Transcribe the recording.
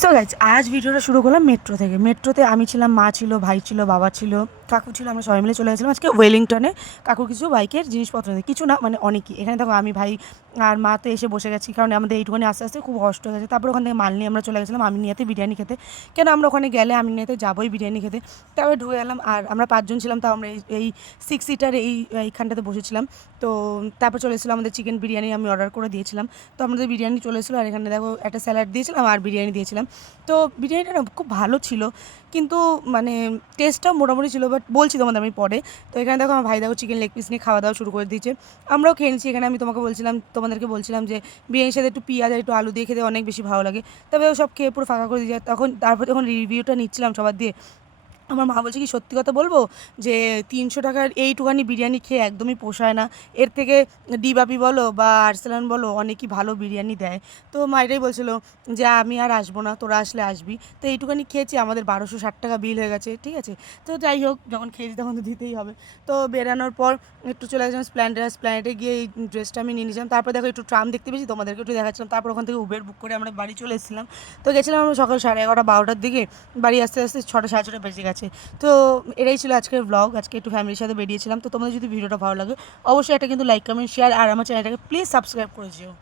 So guys আজ ভিডিওটা শুরু করলাম মেট্রো থেকে। মেট্রোতে আমি ছিলাম, মা ছিল, ভাই ছিল, বাবা ছিল, কাকু ছিল। আমরা সবাই মিলে চলে গেছিলাম আজকে ওয়েলিংটনে কাকুর কিছু বাইকের জিনিসপত্র নিতে। কিছু না, মানে অনেকই। এখানে দেখো আমি, ভাই আর মা তো এসে বসে গেছি, কারণ আমাদের এইটুখানি আস্তে আস্তে খুব কষ্ট হয়ে গেছে। তারপর ওখান থেকে মাল নিয়ে আমরা চলে গেছিলাম আমি নিয়েতে বিরিয়ানি খেতে। কেন আমরা ওখানে গেলে আমি নিয়েতে যাবোই বিরিয়ানি খেতে। তারপরে ঢুকে গেলাম, আর আমরা 5 জন ছিলাম, তাও আমরা এই 6 সিটার এইখানটাতে বসেছিলাম। তো তারপর চলে এসেছিলো আমাদের চিকেন বিরিয়ানি, আমি অর্ডার করে দিয়েছিলাম। তো আমাদের বিরিয়ানি চলে এসেছিলো, আর এখানে দেখো একটা স্যালাড দিয়েছিলাম আর বিরিয়ানি দিয়েছিলাম। তো বিরিয়ানিটা না খুব ভালো ছিল, কিন্তু মানে টেস্টটাও মোটামুটি ছিল, বাট বলছি তোমাদের আমি পরে। তো এখানে দেখো আমার ভাই দেখো চিকেন লেগ পিস নিয়ে খাওয়া দাওয়া শুরু করে দিয়েছে। আমরাও খেয়ে নিচ্ছি। এখানে আমি তোমাদেরকে বলছিলাম যে বিরিয়ানির সাথে একটু পেঁয়াজ আর একটু আলু দিয়ে খেতে অনেক বেশি ভালো লাগে। তবে ও সব খেয়ে পুরো ফাঁকা করে দিয়ে যায়। তারপর যখন রিভিউটা নিচ্ছিলাম সবার দিয়ে, আমার মা বলছে কি সত্যি কথা বলবো, যে 300 টাকার এইটুখানি বিরিয়ানি খেয়ে একদমই পোষায় না। এর থেকে ডিবাপি বলো বা আরসালান বলো, অনেকই ভালো বিরিয়ানি দেয়। তো মা এটাই বলছিল যে আমি আর আসবো না, তোরা আসলে আসবি। তো এইটুখানি খেয়েছি, আমাদের 1260 টাকা বিল হয়ে গেছে, ঠিক আছে। তো যাই হোক, যখন খেয়েছি তখন তো দিতেই হবে। তো বেরানোর পর একটু চলে গেছিলাম স্প্ল্যানেটে গিয়ে এই ড্রেসটা আমি নিয়ে নিয়েছিলাম। তারপর দেখো একটু ট্রাম দেখতে পেয়েছি, তোমাদেরকে একটু দেখাচ্ছিলাম। তারপর ওখান থেকে উবের বুক করে আমরা বাড়ি চলে এসেছিলাম। তো গেছিলাম আমরা সকাল 11:30-12টার দিকে। বাড়ি আস্তে আস্তে 6টা 6:30 বেজে গেছে। তো এটাই ছিল আজকের ব্লগ। আজকে একটু ফ্যামিলির সাথে বেরিয়েছিলাম। তো তোমাদের যদি ভিডিওটা ভালো লাগে, অবশ্যই একটা কিন্তু লাইক, কমেন্ট, শেয়ার, আর আমার চ্যানেলটাকে প্লিজ সাবস্ক্রাইব করে যেও।